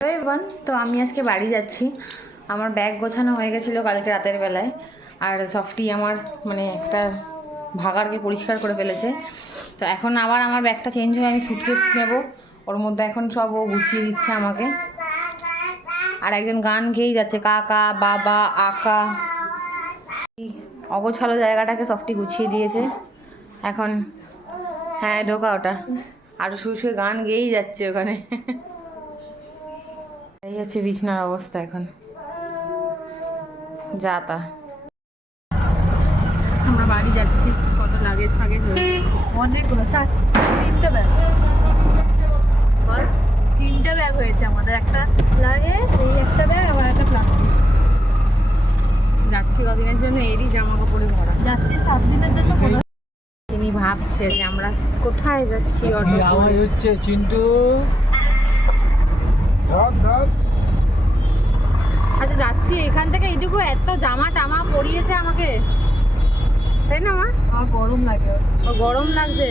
Everyone তো আমি আজকে বাড়ি যাচ্ছি। আমার ব্যাগ গোছানো হয়ে গেছিল কালকে রাতের বেলায়। আর সফটি আমার মানে একটা ভাগাড়কে পরিষ্কার করে ফেলেছে। তো এখন আবার আমার ব্যাগটা চেঞ্জ হয়ে আমি সুটকেস নেব। ওর মধ্যে এখন সব ও গুছিয়ে দিচ্ছে আমাকে। আর একজন গান গেয়েই যাচ্ছে, কাকা, বাবা, আকা। অগোছালো জায়গাটাকে সফটি গুছিয়ে দিয়েছে। এখন হ্যাঁ ঢোকা ওটা। আর শুয়ে শুয়ে গান গেয়েই যাচ্ছে ওখানে। এই হচ্ছে বিছনার অবস্থা এখন। যা তা। আমরা বাড়ি যাচ্ছি কত লাগেজ ফাগেজ হয়েছে। অনেকগুলো চার তিনটে ব্যাগ বল তিনটে ব্যাগ হয়েছে আমাদের একটা লাগে এই একটা ব্যাগ আবার একটা প্লাস্টিক যাচ্ছি কদিনের জন্য এরই জামা কাপড়ে ভরা। যাচ্ছি সাত দিনের জন্য তিনি ভাবছে যে আমরা কোথায় যাচ্ছি অটো আওয়াজ হচ্ছে চিন্টু। ধর ধর আচ্ছা যাচ্ছি এখান থেকে এইটুকু এত জামা টামা পরিয়েছে আমাকে তাই না মা আমার গরম লাগে ও গরম লাগছে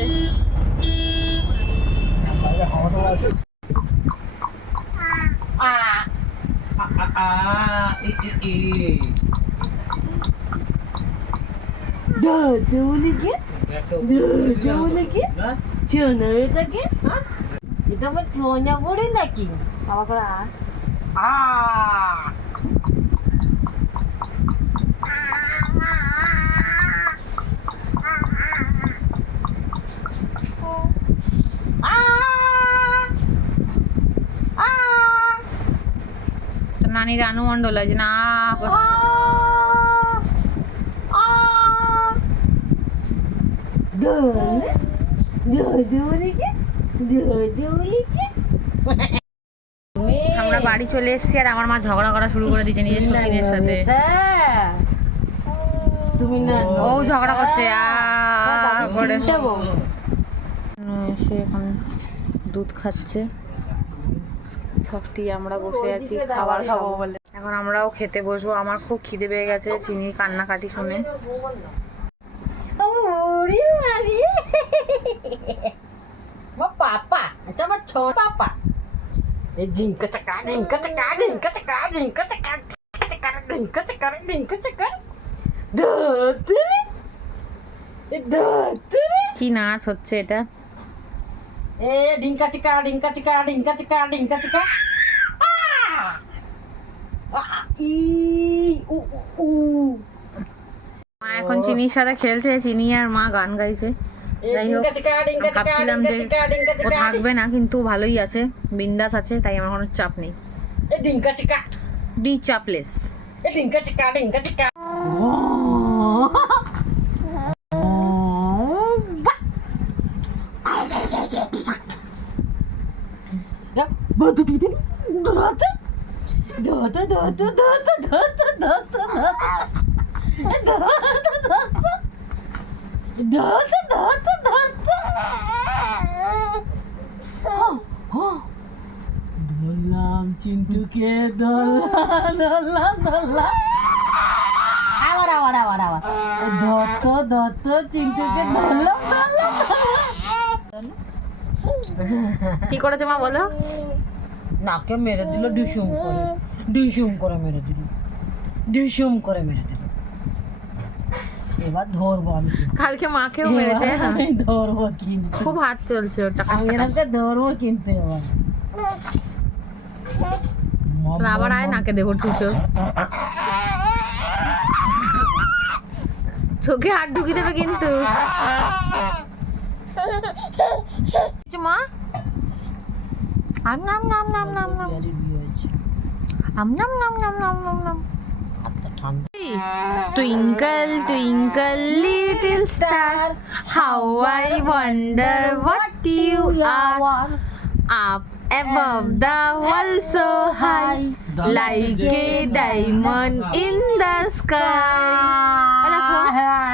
বাইরে হাওয়াটা আছে আ আ আ ই ই ই বলি কি একটা বলি হ্যাঁ? আমার টোনা পড়ে নাকি বাবা করে আ নানি রানু মণ্ডল আছে না করছে। আমরা বাড়ি চলে এসেছি আর আমার মা ঝগড়া করা শুরু করে দিয়েছে নিজের সতীনের সাথে তুমি না ও ঝগড়া করছে করে সে এখন দুধ খাচ্ছে সফটি আমরা বসে আছি খাবার খাব বলে এখন আমরাও খেতে বসবো আমার খুব খিদে পেয়ে গেছে চিনি কান্নাকাটি শুনে আমার পাপা এটা আমার ছোট পাপা এই ঝিঙ্কা চাকা ঝিঙ্কা চাকা ঝিঙ্কা চাকা ঝিঙ্কা চাকা চাকা ঝিঙ্কা চাকা ঝিঙ্কা চাকা ধরে ধরে কি নাচ হচ্ছে এটা এ ডিঙ্কা চিকা ডিঙ্কা চিকা ডিঙ্কা চিকা ডিঙ্কা চিকা আ! আ! ই উ উ, উ মা এখন চিনির সাথে খেলছে চিনি আর মা গান গাইছে যাই হোক ভাবছিলাম যে ও থাকবে না কিন্তু ভালোই আছে বিন্দাস আছে তাই আমার কোনো চাপ নেই এ ডিঙ্কা চিকা বি চাপলেস এ ডিঙ্কা চিকা ডিঙ্কা চিকা ধরলাম চিন্টুকে ধরলাম ধরলাম ধরলাম। আবার আবার আবার আবার। ধরত ধরত চিন্টুকে ধরলাম ধরলাম কি করেছে মা বলো? নাকে মেরে দিল ডিসুম করে ডিসুম করে মেরে দিল। ডিসুম করে মেরে দিল। এবার ধরবো আমি। কালকে মাকেও মেরেছে হ্যাঁ। আমি ধরবো কিন্তু। খুব হাত চলছে ওর টাকা আমি এরকম ধরবো কিন্তু এবার। আবার আয় নাকে দেখো ঠুসো। চোখে হাত ঢুকিয়ে দেবে কিন্তু। মা। আম নাম নাম নাম নাম নাম। আম নাম নাম নাম নাম নাম নাম। হাতটা ঠান্ডা Twinkle, twinkle, little star, how I wonder what you are. Up above the world so high, like a diamond in the sky.